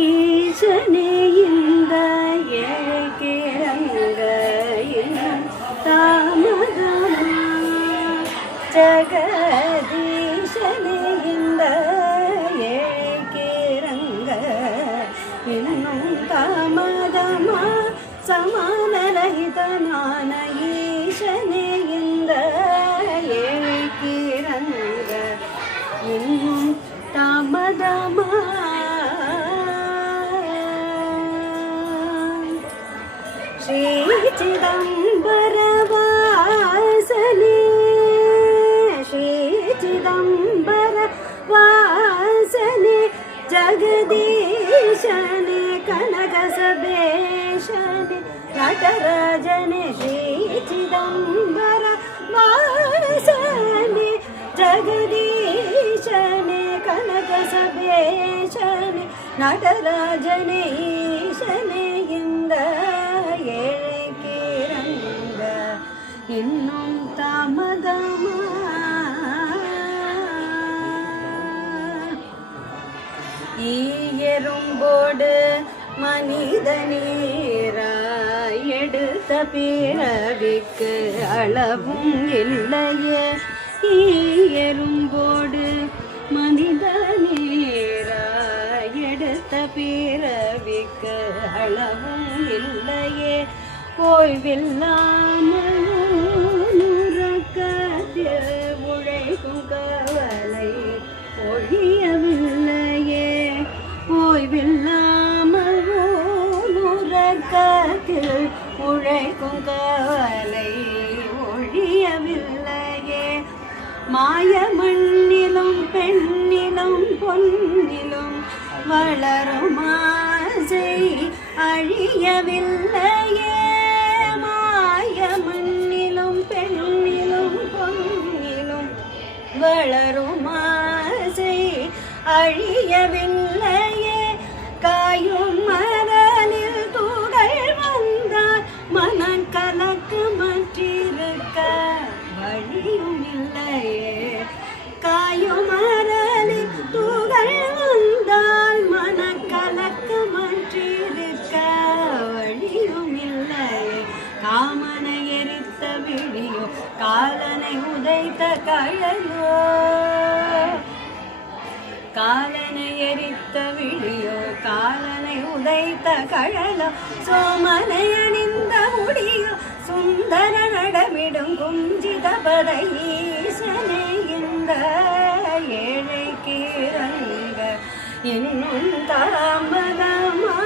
ஈசனே இந்த ஏழைக்கிறங்க இன்னும் தாமதமா ஜகதீசனே இந்த ஏழைக்கிறங்க இன்னும் தாமதமா சமானரகிதனான ஈசனே இந்த ஏழைக்கிறங்க இன்னும் தாமதமா ஸ்ரீ சிதம்பர வாசனே ஸ்ரீ சிதம்பர வாசனே ஜகதீஷனே கனகசபேஷனே நடராஜனே ஸ்ரீ சிதம்பர வாசனே ஜகதீஷனே கனகசபேஷனே நடராஜனே ஈசனே இந்த ஏழைக்கிறங்க இன்னும் தாமதமா ஈயரும்போடு மனித நீராய் எடுத்த பிறவிக்கு அளவும் இல்லையே ஈயரும்போடு மனித நீராய் எடுத்த பிறவிக்கு அளவும் இல்லையே ஓய்வில்லாமல் உறக்கத்தில் உழைக்கும் கவலை ஒழியவில்லையே ஓய்வில்லாமல் உறக்கத்தில் உழைக்கும் கவலை ஒழியவில்லையே மாய மண்ணிலும் பெண்ணிலும் பொன்னிலும் வளரும் ஆசை அழியவில்லையே மாய மண்ணிலும் பெண்ணிலும் பொன்னிலும் வளரும் ஆசை அழியவில்லையே காயும் மரலில் துகள் வந்தால் மனம் கலக்கமற்றிருக்க வழியும் இல்லையே காயும் மரலில் துகள் வந்தால் மனம் கலக்கமற்றிருக்க வழியும் இல்லையே காமனை எரித்த விழியோ காலனை உதைத்த கழலோ காலனை எரித்த விழியோ காலனை உதைத்த கழலோ சோமனை அணிந்த முடியோ சுந்தர நடமிடும் குஞ்சித பதை ஈசனே இந்த ஏழைக்கிறங்க இன்னும் தாமதமா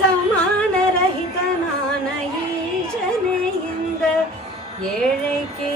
சமானரகிதனான ஈசனே இந்த ஏழைக்கு